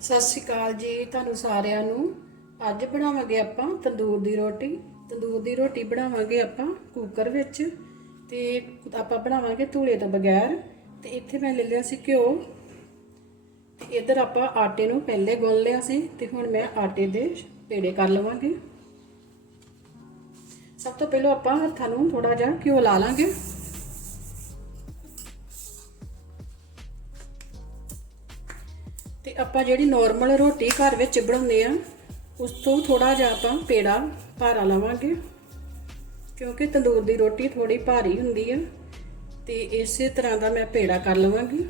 ਸਤਿ ਸ਼੍ਰੀ ਅਕਾਲ ਜੀ ਤੁਹਾਨੂੰ ਸਾਰਿਆਂ ਨੂੰ। ਅੱਜ ਬਣਾਵਾਂਗੇ ਆਪਾਂ ਤੰਦੂਰ ਦੀ ਰੋਟੀ। ਤੰਦੂਰ ਦੀ ਰੋਟੀ ਬਣਾਵਾਂਗੇ ਆਪਾਂ ਕੁੱਕਰ ਵਿੱਚ ਤੇ ਆਪਾਂ ਬਣਾਵਾਂਗੇ ਧੂਲੇ ਤੋਂ ਬਗੈਰ। ਤੇ ਇੱਥੇ ਮੈਂ ਲੈ ਲਿਆ ਸੀ ਘਿਓ। ਤੇ ਇਧਰ ਆਪਾਂ ਆਟੇ ਨੂੰ ਪਹਿਲੇ ਗੁੰਨ ਲਿਆ ਸੀ ਤੇ ਹੁਣ ਮੈਂ ਆਟੇ ਦੇ ਪੇੜੇ ਕਰ ਲਵਾਂਗੇ। ਸਭ ਤੋਂ ਪਹਿਲਾਂ ਆਪਾਂ ਹੱਥਾਂ ਨੂੰ ਥੋੜਾ ਜਿਹਾ ਘਿਓ ਲਾ ਲਾਂਗੇ। ਤੇ ਆਪਾਂ ਜਿਹੜੀ ਨਾਰਮਲ ਰੋਟੀ ਘਰ ਵਿੱਚ ਬਣਾਉਂਦੇ ਆ, ਉਸ ਤੋਂ ਥੋੜਾ ਜਿਹਾ ਆਪਾਂ ਪੇੜਾ ਭਾਰਾ ਲਵਾਂਗੇ, ਕਿਉਂਕਿ ਤੰਦੂਰ ਦੀ ਰੋਟੀ ਥੋੜੀ ਭਾਰੀ ਹੁੰਦੀ ਆ, ਤੇ ਇਸੇ ਤਰ੍ਹਾਂ ਦਾ ਮੈਂ ਪੇੜਾ ਕਰ ਲਵਾਂਗੀ।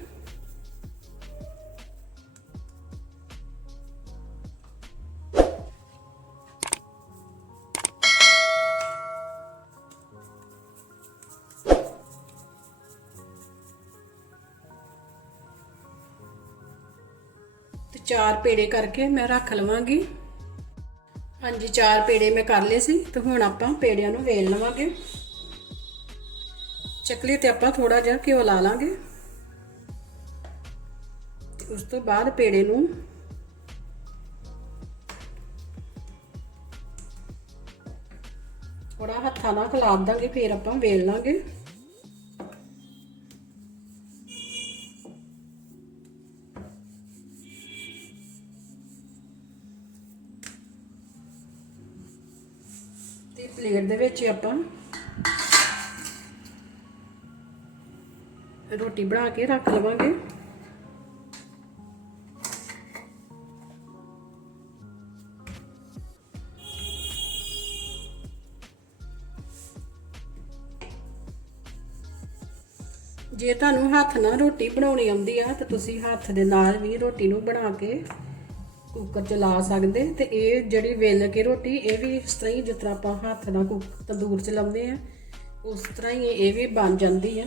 ਚਾਰ ਪੇੜੇ ਕਰਕੇ ਮੈਂ ਰੱਖ ਲਵਾਂਗੀ। ਹਾਂਜੀ, ਚਾਰ ਪੇੜੇ ਮੈਂ ਕਰ ਲਏ ਸੀ ਤੇ ਹੁਣ ਆਪਾਂ ਪੇੜਿਆਂ ਨੂੰ ਵੇਲ ਲਵਾਂਗੇ। ਚਕਲੀ ਤੇ ਆਪਾਂ ਥੋੜਾ ਜਿਹਾ ਘਿਓ ਲਾ ਲਾਂਗੇ। ਉਸ ਤੋਂ ਬਾਅਦ ਪੇੜੇ ਨੂੰ ਥੋੜਾ ਹੱਥਾਂ ਨਾਲ ਖਲਾਬ ਦਾਂਗੇ, ਫਿਰ ਆਪਾਂ ਵੇਲ ਲਾਂਗੇ। ਪਲੇਟ ਦੇ ਵਿੱਚ ਆਪਾਂ ਰੋਟੀ ਬਣਾ ਕੇ ਰੱਖ ਲਵਾਂਗੇ। ਜੇ ਤੁਹਾਨੂੰ ਹੱਥ ਨਾਲ ਰੋਟੀ ਬਣਾਉਣੀ ਆਉਂਦੀ ਆ, ਤਾਂ ਤੁਸੀਂ ਹੱਥ ਦੇ ਨਾਲ ਵੀ ਰੋਟੀ ਨੂੰ ਬਣਾ ਕੇ ਕੁੱਕਰ 'ਚ ਲਾ ਸਕਦੇ ਤੇ ਇਹ ਜਿਹੜੀ ਵੇਲ ਕੇ ਰੋਟੀ, ਇਹ ਵੀ ਇਸ ਤਰ੍ਹਾਂ ਹੀ ਜਿਸ ਤਰ੍ਹਾਂ ਆਪਾਂ ਹੱਥ ਨਾਲ ਕੁੱਕ ਤੰਦੂਰ 'ਚ ਲਾਉਂਦੇ ਆ ਉਸ ਤਰ੍ਹਾਂ ਹੀ ਇਹ ਵੀ ਬਣ ਜਾਂਦੀ ਆ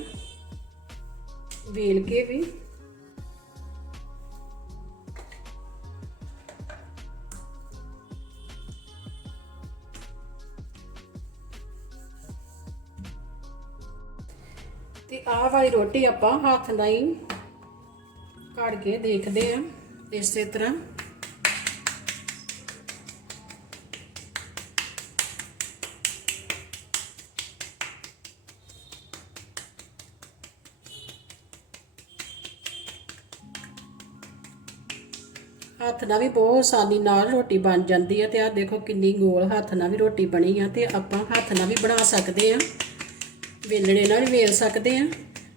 ਵੇਲ ਕੇ ਵੀ। ਤੇ ਆਹ ਵਾਲੀ ਰੋਟੀ ਆਪਾਂ ਹੱਥ ਨਾਲ ਹੀ ਕੱਢ ਕੇ ਦੇਖਦੇ ਆ ਇਸੇ ਤਰ੍ਹਾਂ। ਹੱਥ ਨਾਲ ਵੀ ਬਹੁਤ ਆਸਾਨੀ ਨਾਲ ਰੋਟੀ ਬਣ ਜਾਂਦੀ ਹੈ ਤੇ ਆਹ ਦੇਖੋ ਕਿੰਨੀ ਗੋਲ ਹੱਥ ਨਾਲ ਵੀ ਰੋਟੀ ਬਣੀ ਆ ਤੇ ਆਪਾਂ ਹੱਥ ਨਾਲ ਵੀ ਬਣਾ ਸਕਦੇ ਆ। ਵੇਲਣੇ ਨਾਲ ਵੀ ਵੇਲ ਸਕਦੇ ਆ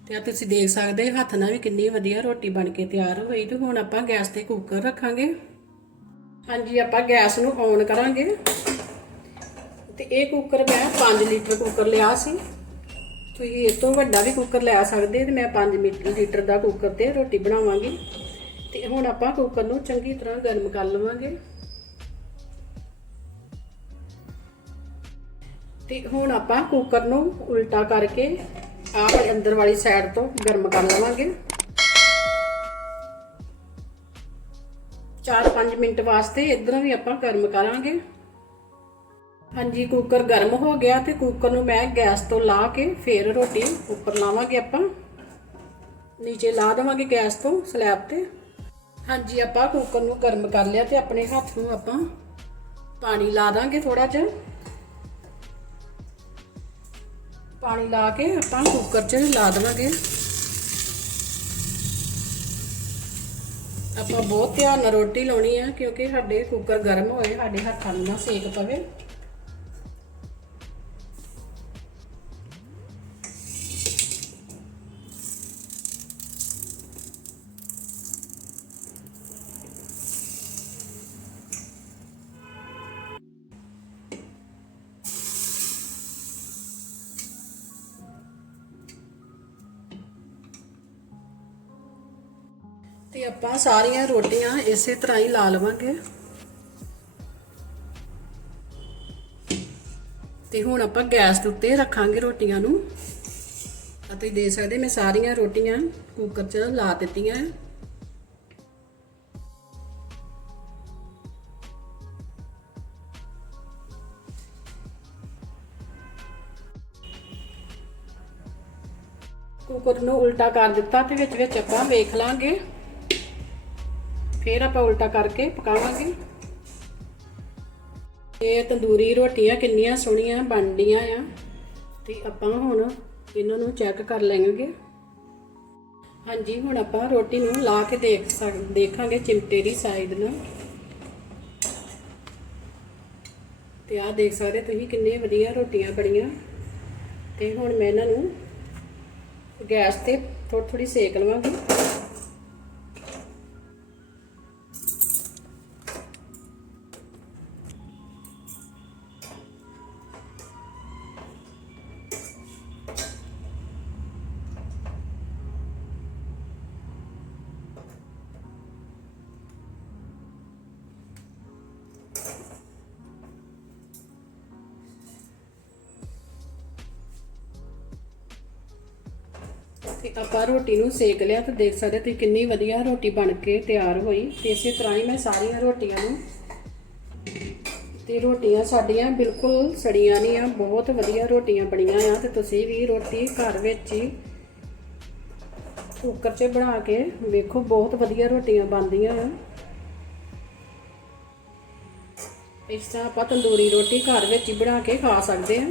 ਤੇ ਆ ਤੁਸੀਂ ਦੇਖ ਸਕਦੇ ਹੱਥ ਨਾਲ ਵੀ ਕਿੰਨੀ ਵਧੀਆ ਰੋਟੀ ਬਣ ਕੇ ਤਿਆਰ ਹੋਈ ਤੇ ਹੁਣ ਆਪਾਂ ਗੈਸ ਤੇ ਕੁੱਕਰ ਰੱਖਾਂਗੇ। ਹਾਂਜੀ, ਆਪਾਂ ਗੈਸ ਨੂੰ ਔਨ ਕਰਾਂਗੇ। ਤੇ ਇਹ ਕੁੱਕਰ ਮੈਂ 5 ਲੀਟਰ ਕੁੱਕਰ ਲਿਆ ਸੀ। ਤੁਸੀਂ ਇਹ ਤੋਂ ਵੱਡਾ ਵੀ ਕੁੱਕਰ ਲੈ ਸਕਦੇ ਤੇ ਮੈਂ 5 ਲੀਟਰ ਦਾ ਕੁੱਕਰ ਤੇ ਰੋਟੀ ਬਣਾਵਾਂਗੀ। ਤੇ ਹੁਣ ਆਪਾਂ ਕੁੱਕਰ ਨੂੰ ਚੰਗੀ ਤਰ੍ਹਾਂ ਗਰਮ ਕਰ ਲਵਾਂਗੇ। ਤੇ ਹੁਣ ਆਪਾਂ ਕੁੱਕਰ ਨੂੰ ਉਲਟਾ ਕਰਕੇ ਆਪ ਅੰਦਰ ਵਾਲੀ ਸਾਈਡ ਤੋਂ ਗਰਮ ਕਰ ਲਵਾਂਗੇ। 4-5 ਮਿੰਟ ਵਾਸਤੇ ਇਧਰੋਂ ਵੀ ਆਪਾਂ ਗਰਮ ਕਰਾਂਗੇ। ਹਾਂਜੀ, ਕੁੱਕਰ ਗਰਮ ਹੋ ਗਿਆ ਤੇ ਕੁੱਕਰ ਨੂੰ ਮੈਂ ਗੈਸ ਤੋਂ ਲਾ ਕੇ ਫੇਰ ਰੋਟੀ ਉੱਪਰ ਲਾਵਾਂਗੇ ਆਪਾਂ। ਨੀਚੇ ਲਾ ਦੇਵਾਂਗੇ ਗੈਸ ਤੋਂ ਸਲੈਬ ਤੇ। ਹਾਂਜੀ, ਆਪਾਂ ਕੁੱਕਰ ਨੂੰ ਗਰਮ ਕਰ ਲਿਆ ਤੇ ਆਪਣੇ ਹੱਥ ਨੂੰ ਆਪਾਂ ਪਾਣੀ ਲਾ ਦਾਂਗੇ ਥੋੜਾ ਜਿਹਾ। ਪਾਣੀ ਲਾ ਕੇ ਆਪਾਂ ਕੁੱਕਰ 'ਚ ਲਾ ਦੇਵਾਂਗੇ। ਆਪਾਂ ਬਹੁਤ ਧਿਆਨ ਨਾਲ ਰੋਟੀ ਲਾਉਣੀ ਆ, ਕਿਉਂਕਿ ਸਾਡੇ ਕੁੱਕਰ ਗਰਮ ਹੋਏ, ਸਾਡੇ ਹੱਥਾਂ ਨੂੰ ਨਾ ਸੇਕ ਪਵੇ। ਤੇ ਆਪਾਂ ਸਾਰੀਆਂ ਰੋਟੀਆਂ ਇਸੇ ਤਰ੍ਹਾਂ ਹੀ ਲਾ ਲਵਾਂਗੇ। ਤੇ ਹੁਣ ਆਪਾਂ ਗੈਸ ਦੇ ਉੱਤੇ ਰੱਖਾਂਗੇ ਰੋਟੀਆਂ ਨੂੰ। ਆ ਤੁਸੀਂ ਦੇਖ ਸਕਦੇ, ਮੈਂ ਸਾਰੀਆਂ ਰੋਟੀਆਂ ਕੁੱਕਰ 'ਚ ਲਾ ਦਿੱਤੀਆਂ। ਕੁੱਕਰ ਨੂੰ ਉਲਟਾ ਕਰ ਦਿੱਤਾ ਤੇ ਵਿੱਚ ਵਿੱਚ ਆਪਾਂ ਵੇਖ ਲਾਂਗੇ। ਫਿਰ ਆਪਾਂ ਉਲਟਾ ਕਰਕੇ ਪਕਾਵਾਂਗੇ। ਇਹ ਤੰਦੂਰੀ ਰੋਟੀਆਂ ਕਿੰਨੀਆਂ ਸੋਹਣੀਆਂ ਬਣਦੀਆਂ ਆ। ਤੇ ਆਪਾਂ ਹੁਣ ਇਹਨਾਂ ਨੂੰ ਚੈੱਕ ਕਰ ਲਾਂਗੇ ਹਾਂਜੀ, ਹੁਣ ਆਪਾਂ ਰੋਟੀ ਨੂੰ ਲਾ ਕੇ ਦੇਖ ਸਕ, ਦੇਖਾਂਗੇ ਚਿਮਟੇ ਦੀ ਸਾਈਡ ਨਾਲ। ਤੇ ਆਹ ਦੇਖ ਸਕਦੇ ਤੁਸੀਂ ਕਿੰਨੇ ਵਧੀਆ ਰੋਟੀਆਂ ਬਣੀਆਂ। ਤੇ ਹੁਣ ਮੈਂ ਇਹਨਾਂ ਨੂੰ ਗੈਸ ਤੇ ਥੋੜੀ ਥੋੜੀ ਸੇਕ ਲਵਾਂਗੀ। ਆਪਾਂ ਰੋਟੀ ਨੂੰ ਸੇਕ ਲਿਆ ਤੇ ਦੇਖ ਸਕਦੇ ਤੁਸੀਂ ਕਿੰਨੀ ਵਧੀਆ ਰੋਟੀ ਬਣ ਕੇ ਤਿਆਰ ਹੋਈ। ਤੇ ਇਸੇ ਤਰ੍ਹਾਂ ਹੀ ਮੈਂ ਸਾਰੀਆਂ ਰੋਟੀਆਂ ਨੂੰ ਤੇ ਰੋਟੀਆਂ ਸਾਡੀਆਂ ਬਿਲਕੁਲ ਸੜੀਆਂ ਨਹੀਂ ਆ, ਬਹੁਤ ਵਧੀਆ ਰੋਟੀਆਂ ਬਣੀਆਂ ਆ ਤੇ ਤੁਸੀਂ ਵੀ ਰੋਟੀ ਘਰ ਵਿੱਚ ਹੀ ਕੁੱਕਰ 'ਚ ਬਣਾ ਕੇ ਵੇਖੋ, ਬਹੁਤ ਵਧੀਆ ਰੋਟੀਆਂ ਬਣਦੀਆਂ ਆ। ਇਸ ਤਰ੍ਹਾਂ ਆਪਾਂ ਤੰਦੂਰੀ ਰੋਟੀ ਘਰ ਵਿੱਚ ਹੀ ਬਣਾ ਕੇ ਖਾ ਸਕਦੇ ਹਾਂ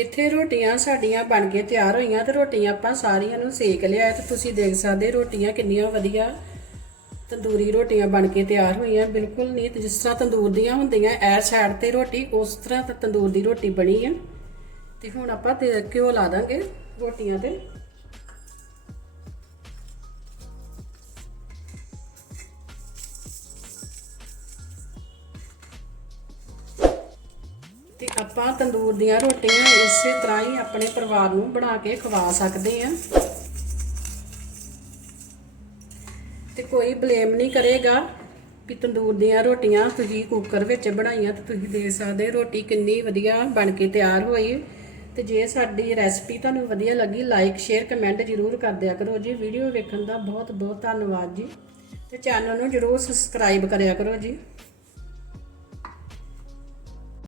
ਇੱਥੇ ਰੋਟੀਆਂ ਸਾਡੀਆਂ ਬਣ ਕੇ ਤਿਆਰ ਹੋਈਆਂ ਤੇ ਰੋਟੀਆਂ ਆਪਾਂ ਸਾਰੀਆਂ ਨੂੰ ਸੇਕ ਲਿਆ ਤੇ ਤੁਸੀਂ ਦੇਖ ਸਕਦੇ ਰੋਟੀਆਂ ਕਿੰਨੀਆਂ ਵਧੀਆ ਤੰਦੂਰੀ ਰੋਟੀਆਂ ਬਣ ਕੇ ਤਿਆਰ ਹੋਈਆਂ, ਬਿਲਕੁਲ ਨਹੀਂ ਜਿਸ ਤਰ੍ਹਾਂ ਤੰਦੂਰ ਦੀਆਂ ਹੁੰਦੀਆਂ ਐ ਸਾਈਡ ਤੇ ਰੋਟੀ, ਉਸ ਤਰ੍ਹਾਂ ਤੰਦੂਰ ਦੀ ਰੋਟੀ ਬਣੀ ਆ। ਤੇ ਹੁਣ ਆਪਾਂ ਤੇ ਘਿਓ ਲਾ ਦਾਂਗੇ ਰੋਟੀਆਂ ਤੇ। ਆਪਾਂ ਤੰਦੂਰ ਦੀਆਂ ਰੋਟੀਆਂ ਇਸੇ ਤਰ੍ਹਾਂ ਹੀ ਆਪਣੇ ਪਰਿਵਾਰ ਨੂੰ ਬਣਾ ਕੇ ਖਵਾ ਸਕਦੇ ਹਾਂ। ਤੇ ਕੋਈ ਬਲੇਮ ਨਹੀਂ ਕਰੇਗਾ ਕਿ ਤੰਦੂਰ ਦੀਆਂ ਰੋਟੀਆਂ ਤੁਸੀਂ ਕੁੱਕਰ ਵਿੱਚ ਬਣਾਈਆਂ ਤੇ ਤੁਸੀਂ ਦੇ ਸਕਦੇ ਰੋਟੀ ਕਿੰਨੀ ਵਧੀਆ ਬਣ ਕੇ ਤਿਆਰ ਹੋਈ। ਤੇ ਜੇ ਸਾਡੀ ਰੈਸਪੀ ਤੁਹਾਨੂੰ ਵਧੀਆ ਲੱਗੀ ਲਾਈਕ ਸ਼ੇਅਰ ਕਮੈਂਟ ਜ਼ਰੂਰ ਕਰ ਦਿਆ ਕਰੋ ਜੀ। ਵੀਡੀਓ ਵੇਖਣ ਦਾ ਬਹੁਤ ਬਹੁਤ ਧੰਨਵਾਦ ਜੀ। ਤੇ ਚੈਨਲ ਨੂੰ ਜ਼ਰੂਰ ਸਬਸਕ੍ਰਾਈਬ ਕਰਿਆ ਕਰੋ ਜੀ।